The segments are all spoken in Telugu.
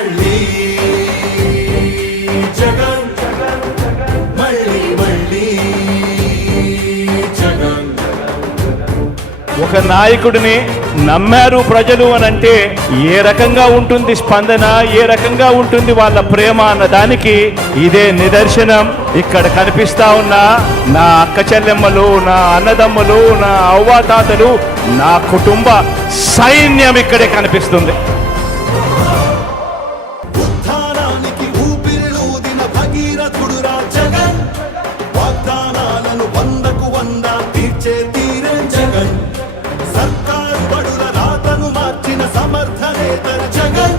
మళ్ళీ జగన్ మళ్ళీ మళ్ళీ జగన్. ఒక నాయకుడిని నమ్మారు ప్రజలు అని అంటే ఏ రకంగా ఉంటుంది స్పందన, ఏ రకంగా ఉంటుంది వాళ్ళ ప్రేమ అన్న దానికి ఇదే నిదర్శనం. ఇక్కడ కనిపిస్తా ఉన్న నా అక్క చెల్లెమ్మలు, నా అన్నదమ్ములు, నా అవ్వాతాతలు, నా కుటుంబ సైన్యం ఇక్కడే కనిపిస్తుంది. ఉత్థానానికి ఊపిరిలూదిన భగీరథుడురా జగన్. వాగ్దానాలను 100కు 100 తీర్చే తీరే జగన్. సర్కారు బడుల రాతను మార్చిన సమర్థ నేత జగన్.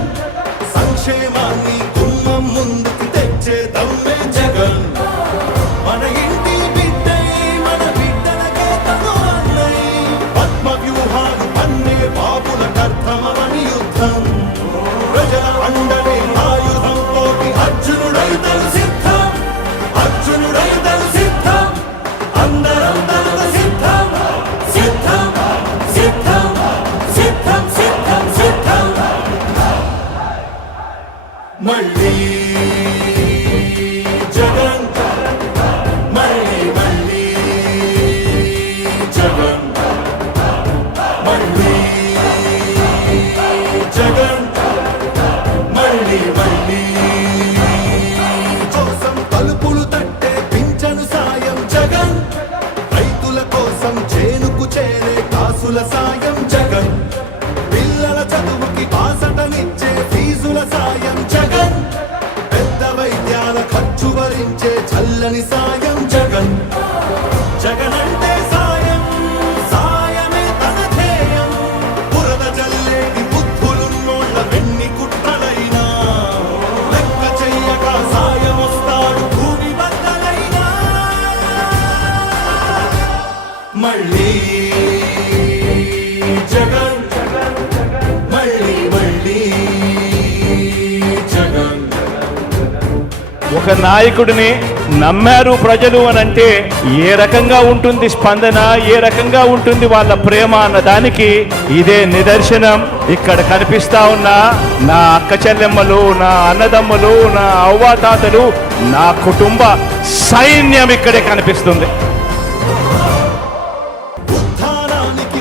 సంక్షేమాన్ని గుమ్మం ముందుకు తెచ్చే దమ్మే జగన్. మన ఇంటి బిడ్డై మన బిడ్డలకే తను అన్నై. పద్మ వ్యూహాలు పన్నే బాబుల కర్తమని యుద్ధం. ప్రజల అండనే ఆయుధం తోటి అర్జునుడైతలు సిద్ధం. అర్జునుడైతలు సిద్ధం. అందరందరూ సిద్ధం. సిద్ధం సిద్ధం సిద్ధం సిద్ధం సిద్ధం. మళ్ళీ జగన్ మళ్ళీ మళ్ళీ జగన్ మళ్ళీ జగన్ మళ్ళీ మళ్ళీ. కోసం తలుపులు తట్టే పింఛను సాయం జగన్. రైతుల కోసం చేనుకు చేరే కాసుల సాయం జగన్. పిల్లల చదువుకి బాసటనిచ్చే ఫీజుల సాయం జగన్. పెద్ద వైద్యాల ఖర్చు భరించే చల్లని సాయం జగన్. జగన్ అంటే సాయం, సాయమే తన ధ్యేయం. బురద జల్లేది బుద్ధులున్నోళ్ళ వెన్ని కుట్రలైనా లెక్క చెయ్యక సాయం వస్తాడు భూమి బద్దలైనా. మళ్ళీ జగన్ మళ్ళీ మళ్ళీ జగన్. ఒక నాయకుడిని నమ్మారు ప్రజలు అని అంటే ఏ రకంగా ఉంటుంది స్పందన, ఏ రకంగా ఉంటుంది వాళ్ళ ప్రేమ అన్న దానికి ఇదే నిదర్శనం. ఇక్కడ కనిపిస్తా ఉన్న నా అక్క చెల్లెమ్మలు, నా అన్నదమ్ములు, నా అవ్వాతాతలు, నా కుటుంబ సైన్యం ఇక్కడే కనిపిస్తుంది. ఉత్థానానికి